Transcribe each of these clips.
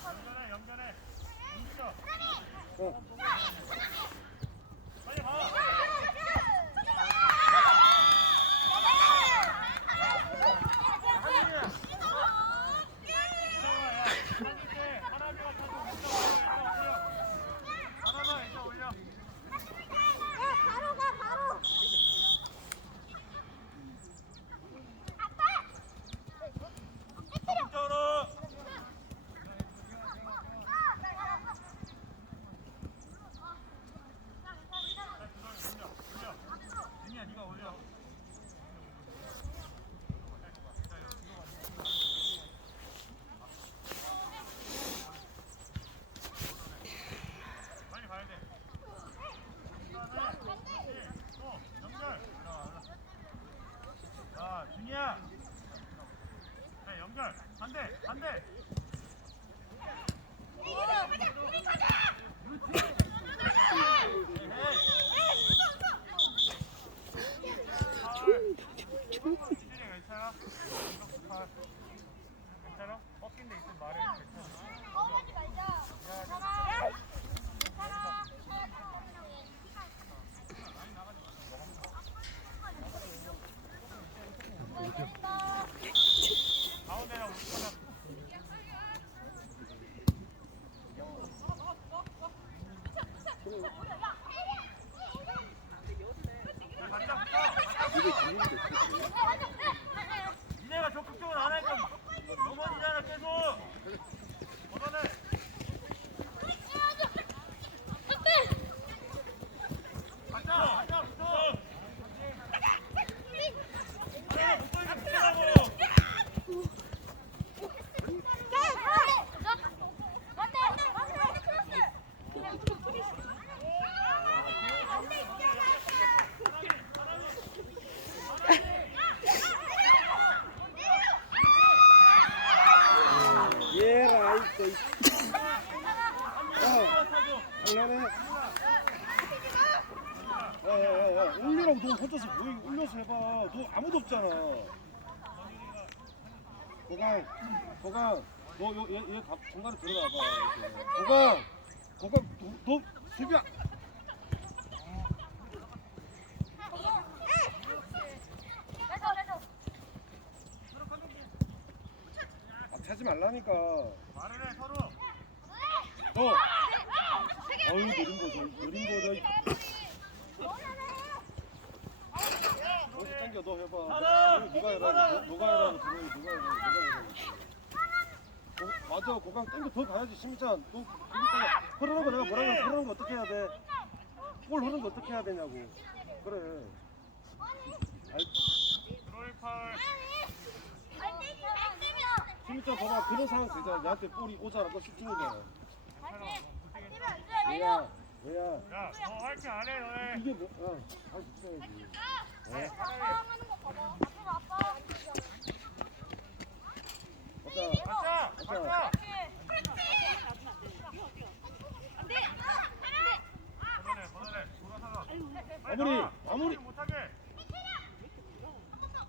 영전해 영전해 움직여 어. 빨리 가 이상아 야 사진 때 하나비가 타고 올려 하나만 일단 올려 바로 가 바로. 적극적으로. 준이야, 네가 올려. 빨리 가야 돼 또 연결 자, 준이야. 네 연결 반대 반대 시진이 괜찮아? 괜찮아? 꺾인 데 있으면 말해 괜찮아 가운데랑 우리 거랑 반장 붙어 이게 재밌는데 니네가 적극적으로 안 하니까 넘어지잖아, 계속. 걷어내 가자, 가자, 붙어. 하나 붙어 있는 붙으라고. 얘라 이거 야 올리라고 너 혼자서 뭐 올려서 해봐. 너 아무도 없잖아. 고강 고강. 너얘얘 공간에 들어가 봐 이렇게. 고강 고강. 너, 너 수비야. 앞차지 말라니까 말을 해 서로. 너 어유 느린 거저 느린 거저 어디 당겨 너 해봐. 하나, 누가 해라 너, 누가 해라고 들어요 누가 해라 누가 해라. 고, 맞아 고강 당겨 더 가야지 심장 너 그러니까 흐르는 거 내가 뭐라 그래 흐르는 거 어떻게 해야 돼 골 흐르는 거 어떻게 해야 되냐고. 그래 아이 드로잉 파울 심장 봐봐. 그런 상황 되잖아. 나한테 볼이 오잖아 너 슈팅이 잖아 안 왜야? 왜야? 야너 화이팅 안 해 너네 이게 뭐 어, 다시 쳐야지 어? 아빠 하는 거 봐봐. 아빠 아빠. 맞다. 가자 가자 걷어내 걷어내 돌아서가 마무리. 마무리. 못하게 또또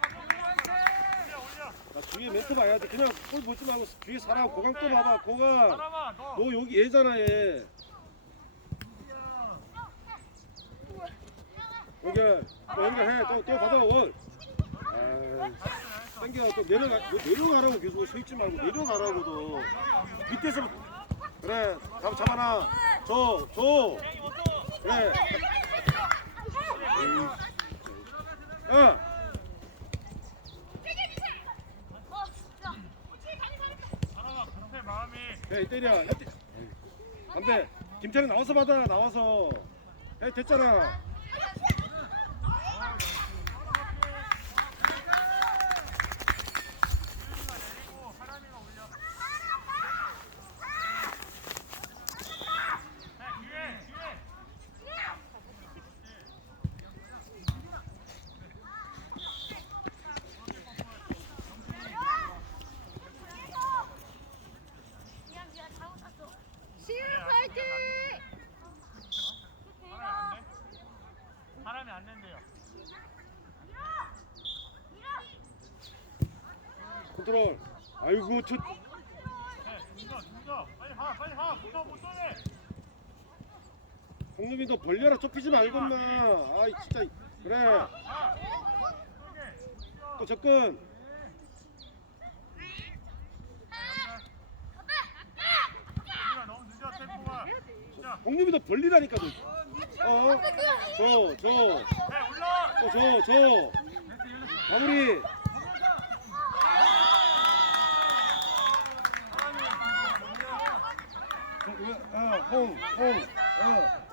올려 올려 나 뒤에 멘트 봐야 돼. 그냥 볼 보지 말고 뒤에 사람 고강 또 봐봐. 고강. 하나만 너너 여기 얘잖아 얘. 여기 또 연결해. 또, 또 받아 원. 아이, 당겨 또 내려가 너 내려가라고 계속 서 있지 말고 내려가라고 너. 밑에서 그래 잡 잡아놔. 줘 줘. 그래. 에이. 하나만 강태 이 때려. 야, 때... 안돼. 김찬이 나와서 받아. 나와서. 야, 됐잖아. 내리고 사람이가 올려 자 뒤에 뒤에 된대요. 컨트롤. 아이고 저. 홍lum이 너 벌려라 쫓기지 말고 마. 아이 진짜 그래. 가. 또 접근. 홍lum이 너 벌리라니까 너. 어? 줘, 줘. 네. 마무리. 저, 왜, 아, 홍, 홍, 어.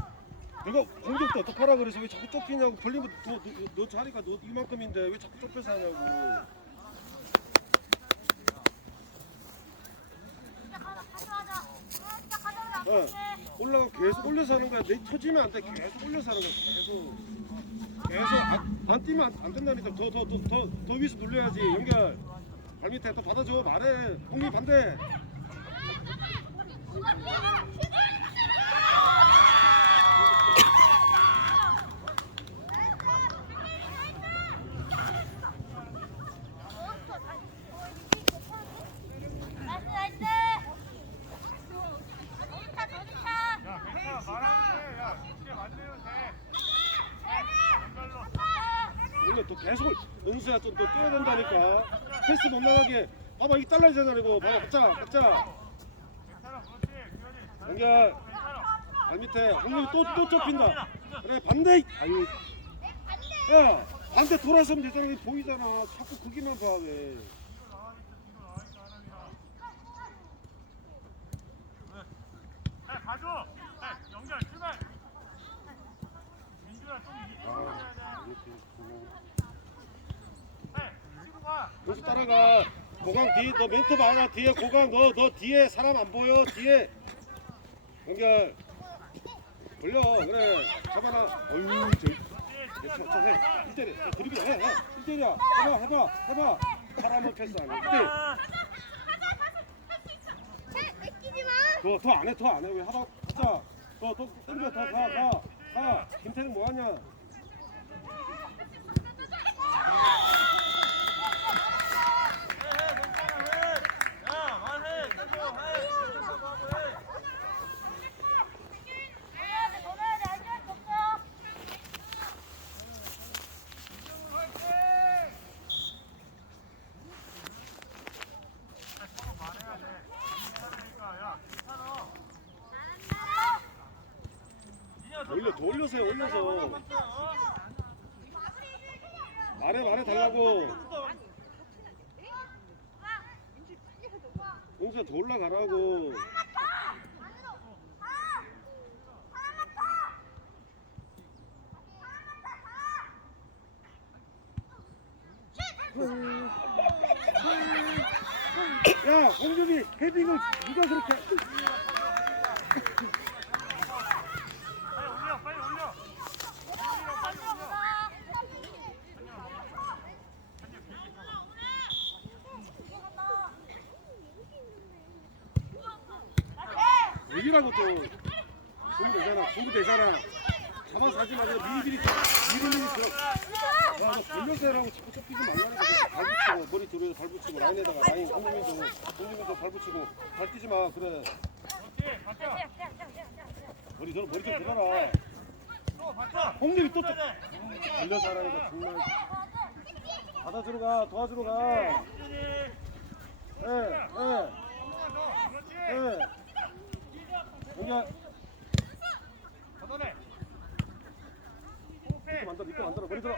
내가 공격도 어떡하라 그래서 왜 자꾸 쫓기냐고 벌리면 너, 너, 너 자리가 너 이만큼인데 왜 자꾸 쫓겨서 하냐고. 어, 올라가 계속 올려서 하는 거야. 내 터지면 안 돼. 계속 올려서 하는 거야. 계속. 계속 안, 안 뛰면 안, 안 된다니까. 더, 더, 더, 더, 더 위에서 눌려야지. 연결. 발 밑에 또 받아줘. 말해. 공기 반대. 원래 또 계속 은수야 좀더 뛰어야 된다니까. 패스 못 나가게. 봐봐 이게 딸라지잖아 이거. 봐봐 박자 박자. 괜찮아, 그렇지. 규현이. 연결. 발 밑에 공격이 또또 쫓긴다. 그래 반대. 아유. 야 반대 돌아서면 되잖아. 이게 보이잖아. 자꾸 거기만 봐 왜. 네, 가줘. 네, 연결 출발. 민주야 좀 이기고 아, 돼. 이렇게. 네, 치고 가. 여기서 따라가. 고강 뒤, 너 멘트 많아. 뒤에 고강 너, 너 뒤에 사람 안 보여. 뒤에. 연결. 돌려. 그래. 잡아라. 어휴, 저. 그렇지. 저, 저 해. 일대리. 저 드리블 해. 해. 일대리야. 해봐, 해봐, 해봐. 사람을 패스 안 해. 일대리. 아, 뺏기지 마 더, 더안 해, 더 안 해. 왜 하다, 하자. 더, 더, 땡겨, 더, 가, 가. 가. 김태형 뭐 하냐. 해, 해, 괜찮아, 해. 야, 말해. 계속 해. 계속 하고 해. 더 넣어야 돼더 넣어야 돼 안될 수 없어 서로 말해야 돼. 괜찮으니까, 야, 괜찮아. 진이야, 너 올려, 더 올려서 해, 올려서. 어? 말해, 말해 달라고. 용수야, 더 올라가라고. 야, 홍준이 헤딩을 누가 그렇게. 빨리 올려, 빨리 올려. 빨리 올려. 얘기라고 또. 준비되잖아, 준비되잖아. 잡아서 하지 말고 미리미리, 미리미리 들어. 야, 너 돌려서 해라고 자꾸 쫓기지 거지. 발 붙이고, 머리 들어서 발 붙이고, 라인에다가 라인, 홍준이도, 홍준이도 발 붙이고, 발 뛰지 마, 그래. 머리 들어, 머리 좀 들어라. 홍준이 또, 또. 돌려서 하라니까, 정말. 받아주러 가, 도와주러 가. 예, 예. 예. 공격, 걷어내. 만들어, 만들어, 머리 들어.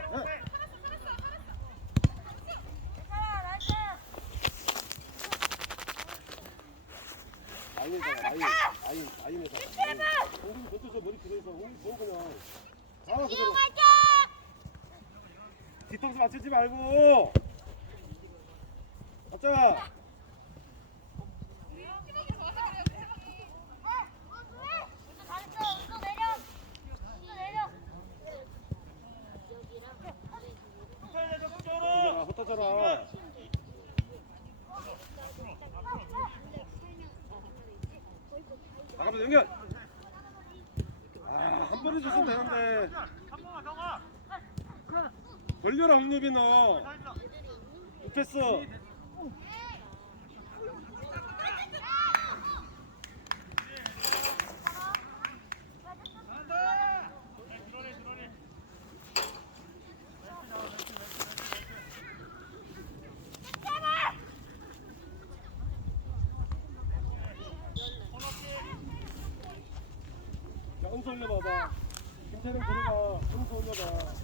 라인, 라인, 머리 그냥. 아, 그대로. 뒤통수 맞추지 말고. 맞자. 붙어야 돼, 흩어져라. 나가면 연결. 아, 한 번에 줬으면 되는데. 벌려라 홍유빈 너 못했어 네, 드러내 드러내 자 은수 올려봐봐 김태령 들어가 은수 올려봐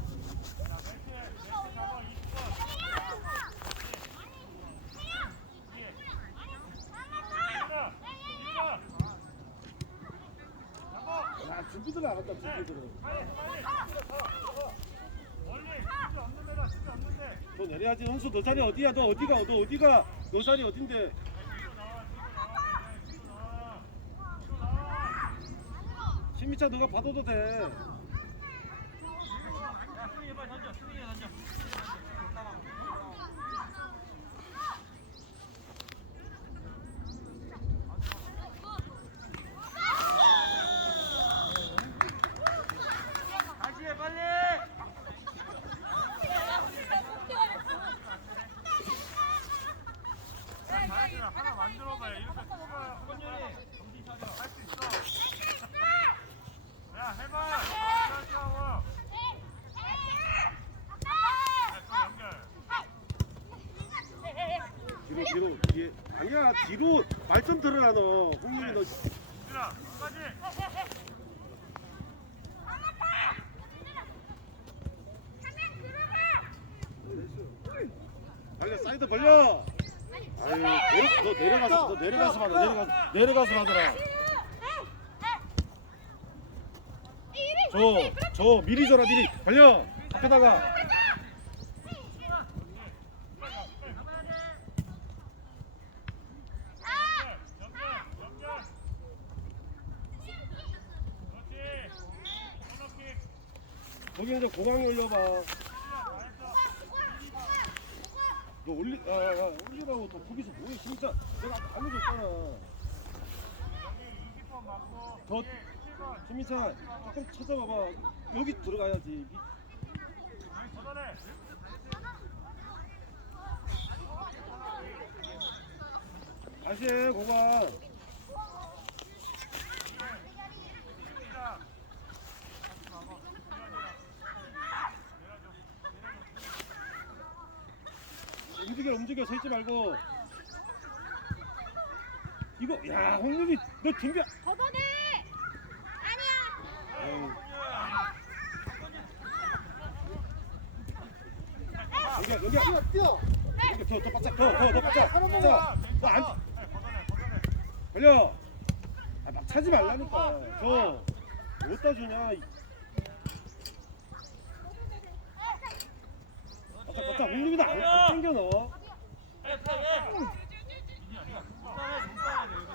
야 준비들 안 한다 준비들은. 너 내려야지. 은수 너 자리 어디야? 너 어디가? 너 어디가? 너 자리 어딘데? 신미차 너가 받아도 돼 야, 수민이 빨리 던져. 수민이 던져. 다시 해, 빨리. 다현아 하나 만들어봐요 이렇게 수가 헌혈이 정신 차려 할 수 있어 야 해봐 다시 하고 연결 뒤로 뒤로 뒤에 아니야 뒤로 말 좀 들어라 너 홍민이 너 벌려 사이드 벌려. 아유 내려, 너 내려가서 너 내려가서 받아 내려가서. 내려가서 받아라. 저저 미리 줘라 미리. 벌려. 앞에다가 연결 연결 그렇지 코너킥 거기는 저 고강이 올려봐 너 올리 아, 아 올리라고 또 거기서 뭐해 진짜 내가 아까 알려줬잖아 여기 20번 맞고 더- 여기 7번 김민찬 조금 찾아봐봐. 여기 들어가야지. 다시 해 시작 움직여 움직여. 서 있지 말고 이거 야 홍민이 너 준비 걷어내! 아니야! 아유, 여기 여기 뛰어 여기 더더 바짝 더더더 바짝 자, 너안 걷어내 걷어내 걸려. 아, 막 차지 말라니까. 저 어디다 주냐 이- 바짝 바짝 홍민이도 안, 안 당겨 너. 해, 해, 해. 못 따야 돼, 못 따야 돼, 여기.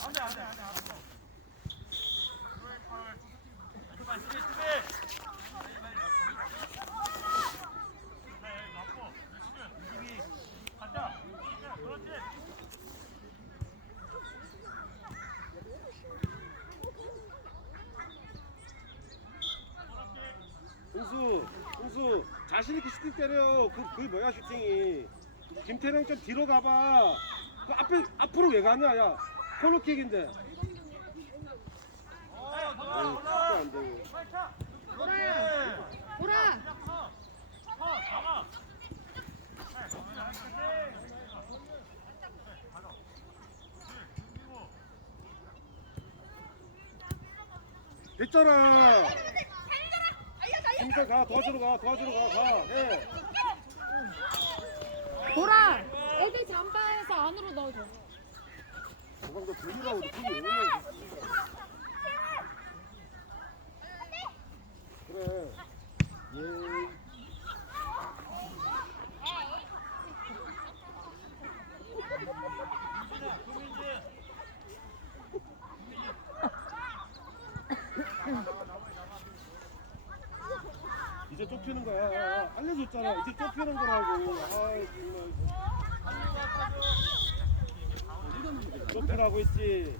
안 돼, 안 돼, 안 돼, 안 돼. 빨리 수비, 수비. 그렇지 은수 은수 자신 있게 슈팅 때려 그, 그게 뭐야 슈팅이 김태령 좀 뒤로 가봐 그 앞에 앞으로 왜 가냐 야 코너킥인데 어, 아유, 돌아. 안 되고. 보라! 됐잖아 김태 가 도와주러 가 도와주러 가가해 보라 애들 잠바에서 안으로 넣어줘. 그래 들리 오면 그래. 예. 이제 좁히는 거야. 알려줬잖아. 이제 좁히는 거라고. 아이 정말. 높이라고 있지